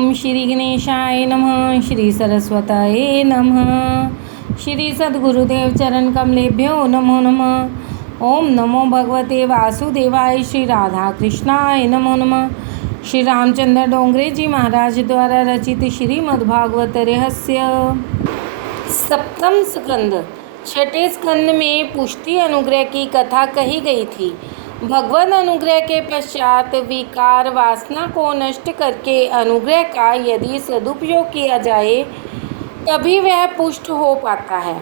ओम श्री गणेशाय नमः। श्री सरस्वताय नमः। श्री सद्गुरुदेव चरण कमलेभ्यो नमो नमः। ओम नमो भगवते वासुदेवाय। श्री राधा कृष्णाय नमो नमः। श्री रामचंद्र डोंगरे जी महाराज द्वारा रचित श्रीमद्भागवत रहस्य सप्तम स्कंद। छठे स्कंद में पुष्टि अनुग्रह की कथा कही गई थी। भगवत अनुग्रह के पश्चात विकार वासना को नष्ट करके अनुग्रह का यदि सदुपयोग किया जाए तभी वह पुष्ट हो पाता है।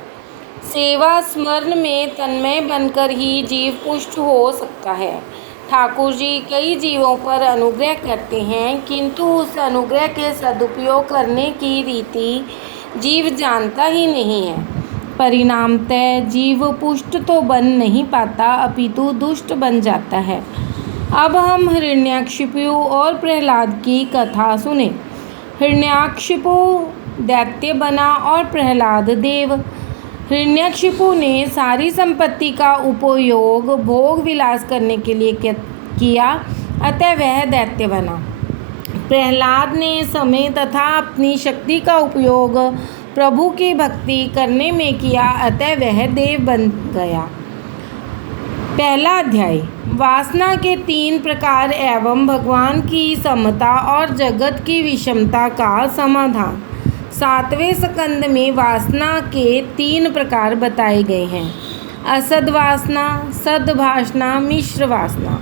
सेवा स्मरण में तन्मय बनकर ही जीव पुष्ट हो सकता है। ठाकुर जी कई जीवों पर अनुग्रह करते हैं, किंतु उस अनुग्रह के सदुपयोग करने की रीति जीव जानता ही नहीं है। परिणामतः जीव पुष्ट तो बन नहीं पाता, अपितु दुष्ट बन जाता है। अब हम हिरण्याकशिपु और प्रहलाद की कथा सुने। हिरण्याकशिपु दैत्य बना और प्रहलाद देव। हिरण्याकशिपु ने सारी संपत्ति का उपयोग भोग विलास करने के लिए किया, अतः वह दैत्य बना। प्रहलाद ने समय तथा अपनी शक्ति का उपयोग प्रभु की भक्ति करने में किया, अतः वह देव बन गया। पहला अध्याय वासना के 3 प्रकार एवं भगवान की समता और जगत की विषमता का समाधान। 7वें स्कंद में वासना के 3 प्रकार बताए गए हैं। असद वासना, सद्भावना, मिश्र वासना।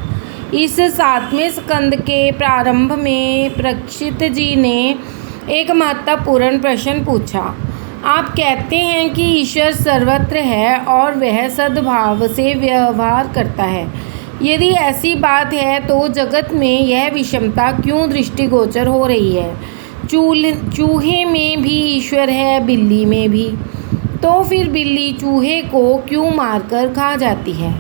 इस 7वें स्कंद के प्रारंभ में परीक्षित जी ने एक महत्वपूर्ण प्रश्न पूछा। आप कहते हैं कि ईश्वर सर्वत्र है और वह सद्भाव से व्यवहार करता है। यदि ऐसी बात है तो जगत में यह विषमता क्यों दृष्टिगोचर हो रही है? चूहे में भी ईश्वर है, बिल्ली में भी। तो फिर बिल्ली चूहे को क्यों मारकर खा जाती है?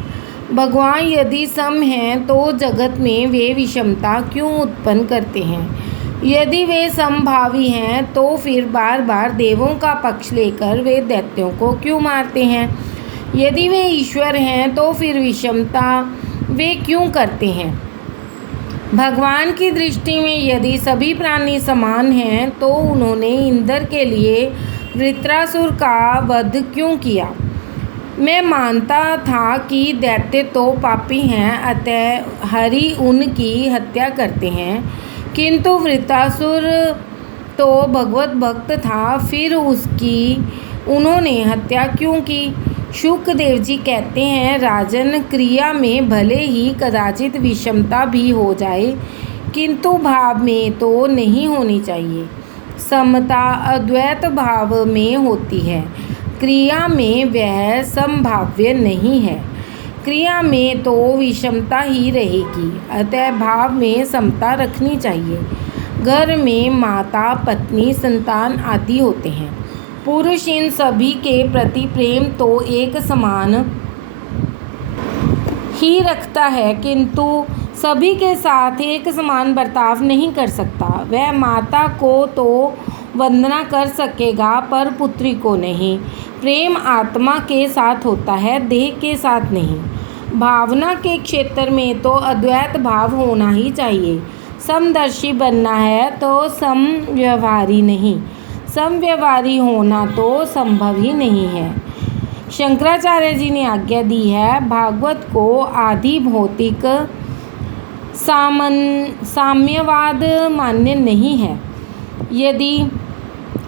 भगवान यदि सम हैं तो जगत में वे विषमता क्यों उत्पन्न करते हैं? यदि वे समभावी हैं तो फिर बार बार देवों का पक्ष लेकर वे दैत्यों को क्यों मारते हैं? यदि वे ईश्वर हैं तो फिर विषमता वे क्यों करते हैं? भगवान की दृष्टि में यदि सभी प्राणी समान हैं तो उन्होंने इंद्र के लिए वृत्रासुर का वध क्यों किया? मैं मानता था कि दैत्य तो पापी हैं, अतः हरि उनकी हत्या करते हैं, किंतु वृत्रासुर तो भगवत भक्त था, फिर उसकी उन्होंने हत्या क्यों की? शुकदेव जी कहते हैं, राजन, क्रिया में भले ही कदाचित विषमता भी हो जाए, किंतु भाव में तो नहीं होनी चाहिए। समता अद्वैत भाव में होती है, क्रिया में वह संभाव्य नहीं है। क्रिया में तो विषमता ही रहेगी, अतः भाव में समता रखनी चाहिए। घर में माता, पत्नी, संतान आदि होते हैं। पुरुष इन सभी के प्रति प्रेम तो एक समान ही रखता है, किंतु सभी के साथ एक समान बर्ताव नहीं कर सकता। वह माता को तो वंदना कर सकेगा पर पुत्री को नहीं। प्रेम आत्मा के साथ होता है, देह के साथ नहीं। भावना के क्षेत्र में तो अद्वैत भाव होना ही चाहिए। समदर्शी बनना है तो समव्यवहारी नहीं। समव्यवहारी होना तो संभव ही नहीं है। शंकराचार्य जी ने आज्ञा दी है, भागवत को आदि भौतिक साम्यवाद मान्य नहीं है। यदि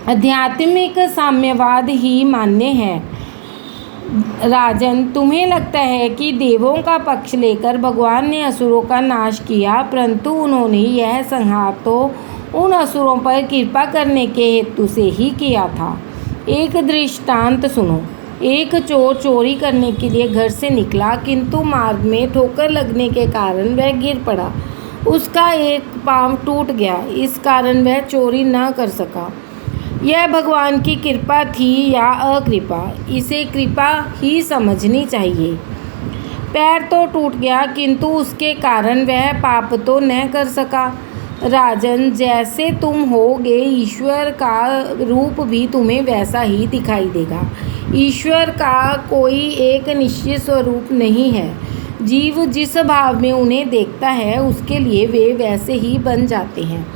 आध्यात्मिक साम्यवाद ही मान्य है। राजन, तुम्हें लगता है कि देवों का पक्ष लेकर भगवान ने असुरों का नाश किया, परंतु उन्होंने यह संहार तो उन असुरों पर कृपा करने के हेतु से ही किया था। एक दृष्टांत सुनो। एक चोर चोरी करने के लिए घर से निकला, किंतु मार्ग में ठोकर लगने के कारण वह गिर पड़ा। उसका एक पाँव टूट गया, इस कारण वह चोरी न कर सका। यह भगवान की कृपा थी या अकृपा? इसे कृपा ही समझनी चाहिए। पैर तो टूट गया, किंतु उसके कारण वह पाप तो न कर सका। राजन, जैसे तुम होगे, ईश्वर का रूप भी तुम्हें वैसा ही दिखाई देगा। ईश्वर का कोई एक निश्चित स्वरूप नहीं है। जीव जिस भाव में उन्हें देखता है उसके लिए वे वैसे ही बन जाते हैं।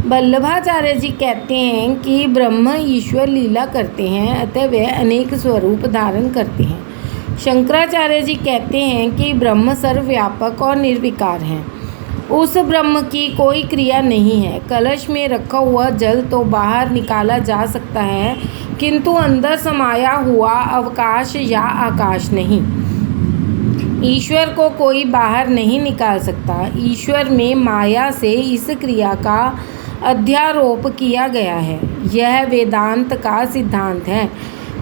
वल्लभाचार्य जी कहते हैं कि ब्रह्म ईश्वर लीला करते हैं, अतः वे अनेक स्वरूप धारण करते हैं। शंकराचार्य जी कहते हैं कि ब्रह्म सर्वव्यापक और निर्विकार हैं। उस ब्रह्म की कोई क्रिया नहीं है। कलश में रखा हुआ जल तो बाहर निकाला जा सकता है, किंतु अंदर समाया हुआ अवकाश या आकाश नहीं। ईश्वर को कोई बाहर नहीं निकाल सकता। ईश्वर में माया से इस क्रिया का अध्यारोप किया गया है। यह वेदांत का सिद्धांत है।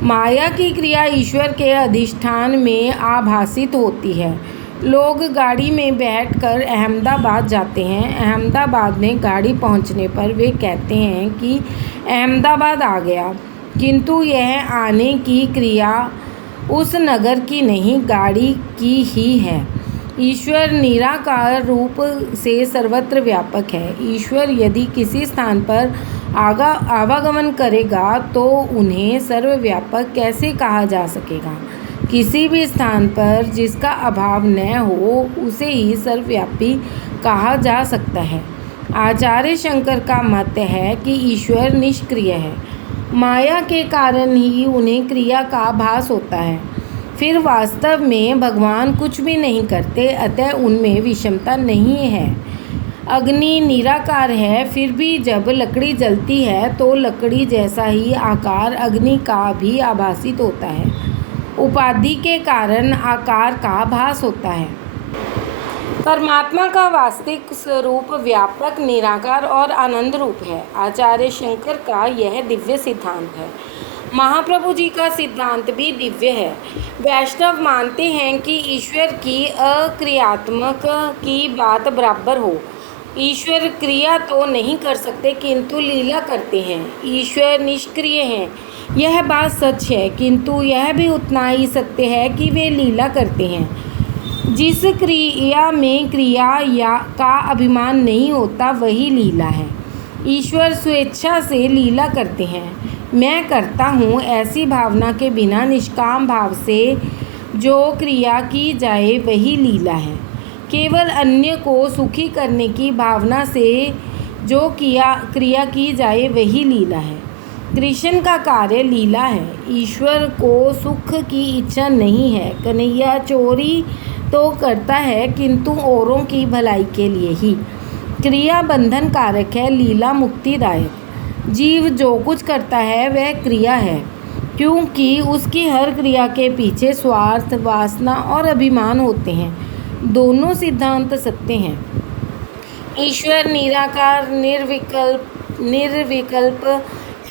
माया की क्रिया ईश्वर के अधिष्ठान में आभासित होती है। लोग गाड़ी में बैठकर अहमदाबाद जाते हैं। अहमदाबाद में गाड़ी पहुंचने पर वे कहते हैं कि अहमदाबाद आ गया, किंतु यह आने की क्रिया उस नगर की नहीं, गाड़ी की ही है। ईश्वर निराकार रूप से सर्वत्र व्यापक है। ईश्वर यदि किसी स्थान पर आवागमन करेगा तो उन्हें सर्वव्यापक कैसे कहा जा सकेगा? किसी भी स्थान पर जिसका अभाव न हो उसे ही सर्वव्यापी कहा जा सकता है। आचार्य शंकर का मत है कि ईश्वर निष्क्रिय है। माया के कारण ही उन्हें क्रिया का भास होता है। फिर वास्तव में भगवान कुछ भी नहीं करते, अतः उनमें विषमता नहीं है। अग्नि निराकार है, फिर भी जब लकड़ी जलती है तो लकड़ी जैसा ही आकार अग्नि का भी आभासित होता है। उपाधि के कारण आकार का भास होता है। परमात्मा का वास्तविक स्वरूप व्यापक, निराकार और आनंद रूप है। आचार्य शंकर का यह दिव्य सिद्धांत है। महाप्रभु जी का सिद्धांत भी दिव्य है। वैष्णव मानते हैं कि ईश्वर की अक्रियात्मक की बात बराबर हो। ईश्वर क्रिया तो नहीं कर सकते, किंतु लीला करते हैं। ईश्वर निष्क्रिय हैं, यह बात सच है, किंतु यह भी उतना ही सत्य है कि वे लीला करते हैं। जिस क्रिया में क्रिया या का अभिमान नहीं होता वही लीला है। ईश्वर स्वेच्छा से लीला करते हैं। मैं करता हूँ ऐसी भावना के बिना निष्काम भाव से जो क्रिया की जाए वही लीला है। केवल अन्य को सुखी करने की भावना से जो क्रिया की जाए वही लीला है। कृष्ण का कार्य लीला है। ईश्वर को सुख की इच्छा नहीं है। कन्हैया चोरी तो करता है, किंतु औरों की भलाई के लिए ही। क्रिया बंधन कारक है, लीला मुक्तिदायक। जीव जो कुछ करता है वह क्रिया है, क्योंकि उसकी हर क्रिया के पीछे स्वार्थ, वासना और अभिमान होते हैं। दोनों सिद्धांत सत्य हैं। ईश्वर निराकार निर्विकल्प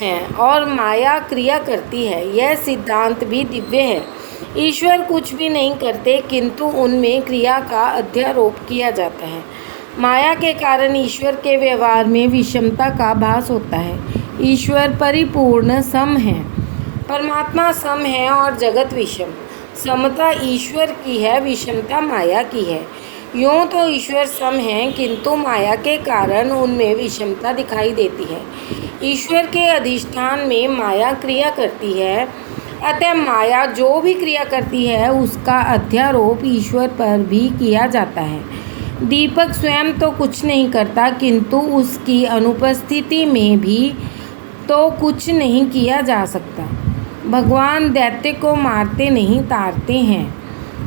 है और माया क्रिया करती है। यह सिद्धांत भी दिव्य है। ईश्वर कुछ भी नहीं करते, किंतु उनमें क्रिया का अध्यारोप किया जाता है। माया के कारण ईश्वर के व्यवहार में विषमता का भास होता है। ईश्वर परिपूर्ण सम है, परमात्मा सम है और जगत विषम। समता ईश्वर की है, विषमता माया की है। यूँ तो ईश्वर सम है, किंतु माया के कारण उनमें विषमता दिखाई देती है। ईश्वर के अधिष्ठान में माया क्रिया करती है, अतः माया जो भी क्रिया करती है उसका अध्यारोप ईश्वर पर भी किया जाता है। दीपक स्वयं तो कुछ नहीं करता, किंतु उसकी अनुपस्थिति में भी तो कुछ नहीं किया जा सकता। भगवान दैत्य को मारते नहीं, तारते हैं।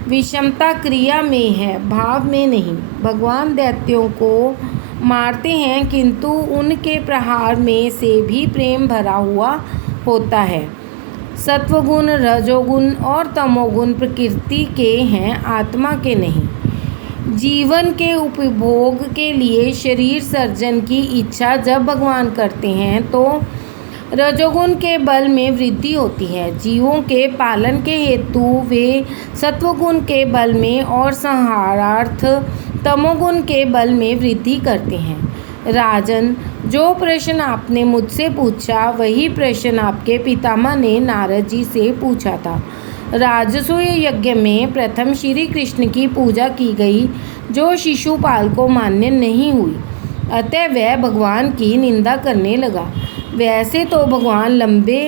विषमता क्रिया में है, भाव में नहीं। भगवान दैत्यों को मारते हैं, किंतु उनके प्रहार में से भी प्रेम भरा हुआ होता है। सत्वगुण, रजोगुण और तमोगुण प्रकृति के हैं, आत्मा के नहीं। जीवन के उपभोग के लिए शरीर सर्जन की इच्छा जब भगवान करते हैं तो रजोगुण के बल में वृद्धि होती है। जीवों के पालन के हेतु वे सत्वगुण के बल में और संहारार्थ तमोगुण के बल में वृद्धि करते हैं। राजन, जो प्रश्न आपने मुझसे पूछा वही प्रश्न आपके पितामह ने नारद जी से पूछा था। राजसूय यज्ञ में प्रथम श्री कृष्ण की पूजा की गई, जो शिशुपाल को मान्य नहीं हुई, अतः वह भगवान की निंदा करने लगा। वैसे तो भगवान लंबे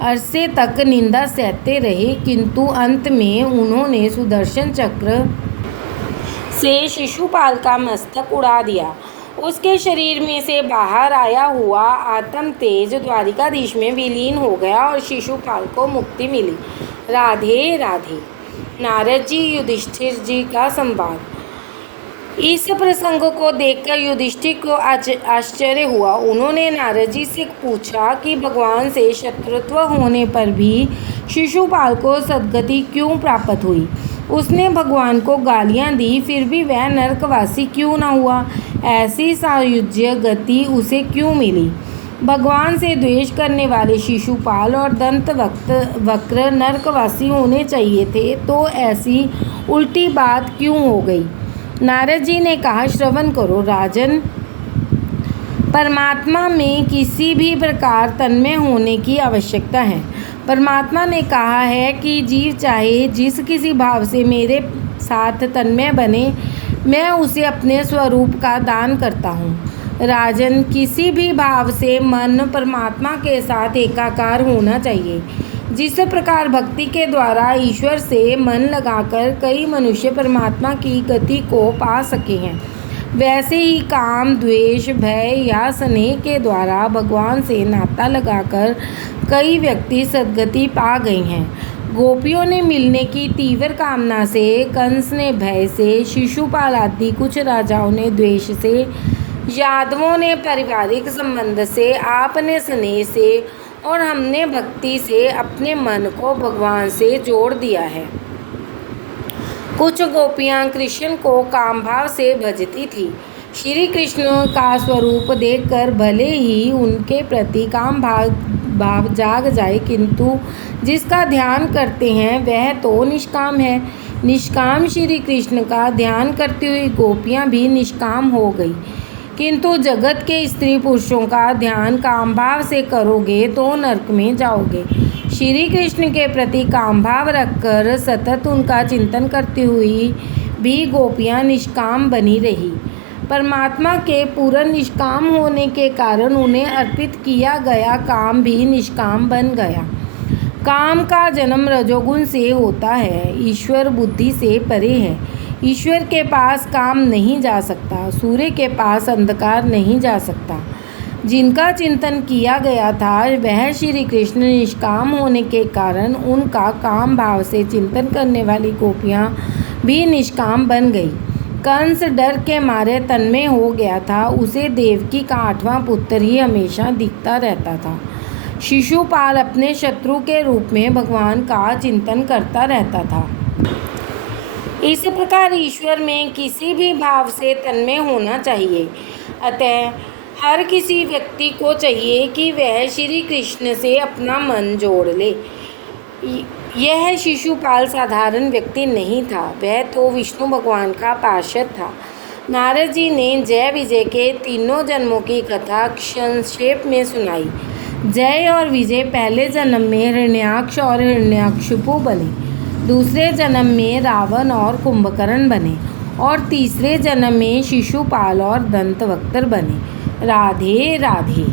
अरसे तक निंदा सहते रहे, किंतु अंत में उन्होंने सुदर्शन चक्र से शिशुपाल का मस्तक उड़ा दिया। उसके शरीर में से बाहर आया हुआ आत्म तेज द्वारिकाधीश में विलीन हो गया और शिशुपाल को मुक्ति मिली। राधे राधे। नारद जी युधिष्ठिर जी का संवाद। इस प्रसंग को देखकर युधिष्ठिर को आश्चर्य हुआ। उन्होंने नारद जी से पूछा कि भगवान से शत्रुत्व होने पर भी शिशुपाल को सद्गति क्यों प्राप्त हुई। उसने भगवान को गालियां दी, फिर भी वह नरकवासी क्यों न हुआ। ऐसी सायुज्य गति उसे क्यों मिली। भगवान से द्वेष करने वाले शिशुपाल और दंत वक्र नरकवासी होने चाहिए थे, तो ऐसी उल्टी बात क्यों हो गई। नारद जी ने कहा, श्रवण करो राजन। परमात्मा में किसी भी प्रकार तन्मय होने की आवश्यकता है। परमात्मा ने कहा है कि जीव चाहे जिस किसी भाव से मेरे साथ तन्मय बने, मैं उसे अपने स्वरूप का दान करता हूँ। राजन, किसी भी भाव से मन परमात्मा के साथ एकाकार होना चाहिए। जिस प्रकार भक्ति के द्वारा ईश्वर से मन लगाकर कई मनुष्य परमात्मा की गति को पा सके हैं, वैसे ही काम, द्वेष, भय या स्नेह के द्वारा भगवान से नाता लगाकर कई व्यक्ति सद्गति पा गए हैं। गोपियों ने मिलने की तीव्र कामना से, कंस ने भय से, शिशुपाल आदि कुछ राजाओं ने द्वेष से, यादवों ने पारिवारिक संबंध से, आपने स्नेह से और हमने भक्ति से अपने मन को भगवान से जोड़ दिया है। कुछ गोपियाँ कृष्ण को काम भाव से भजती थी। श्री कृष्ण का स्वरूप देखकर भले ही उनके प्रति काम भाव जाग जाए, किंतु जिसका ध्यान करते हैं वह तो निष्काम है। निष्काम श्री कृष्ण का ध्यान करती हुई गोपियाँ भी निष्काम हो गई। किंतु जगत के स्त्री पुरुषों का ध्यान काम भाव से करोगे तो नरक में जाओगे। श्री कृष्ण के प्रति काम भाव रखकर सतत उनका चिंतन करती हुई भी गोपियाँ निष्काम बनी रही। परमात्मा के पूर्ण निष्काम होने के कारण उन्हें अर्पित किया गया काम भी निष्काम बन गया। काम का जन्म रजोगुण से होता है। ईश्वर बुद्धि से परे है। ईश्वर के पास काम नहीं जा सकता। सूर्य के पास अंधकार नहीं जा सकता। जिनका चिंतन किया गया था वह श्री कृष्ण निष्काम होने के कारण उनका काम भाव से चिंतन करने वाली गोपियाँ भी निष्काम बन गई। कंस डर के मारे तन्मय हो गया था। उसे देवकी का 8वां पुत्र ही हमेशा दिखता रहता था। शिशुपाल अपने शत्रु के रूप में भगवान का चिंतन करता रहता था। इस प्रकार ईश्वर में किसी भी भाव से तन्मय होना चाहिए। अतः हर किसी व्यक्ति को चाहिए कि वह श्री कृष्ण से अपना मन जोड़ ले। यह शिशुपाल साधारण व्यक्ति नहीं था, वह तो विष्णु भगवान का पार्षद था। नारद जी ने जय विजय के तीनों जन्मों की कथा संक्षेप में सुनाई। जय और विजय पहले जन्म में हिरण्याक्ष और हिरण्याक्षुपु बने, दूसरे जन्म में रावण और कुंभकर्ण बने और तीसरे जन्म में शिशुपाल और दंतवक्त्र बने। राधे राधे।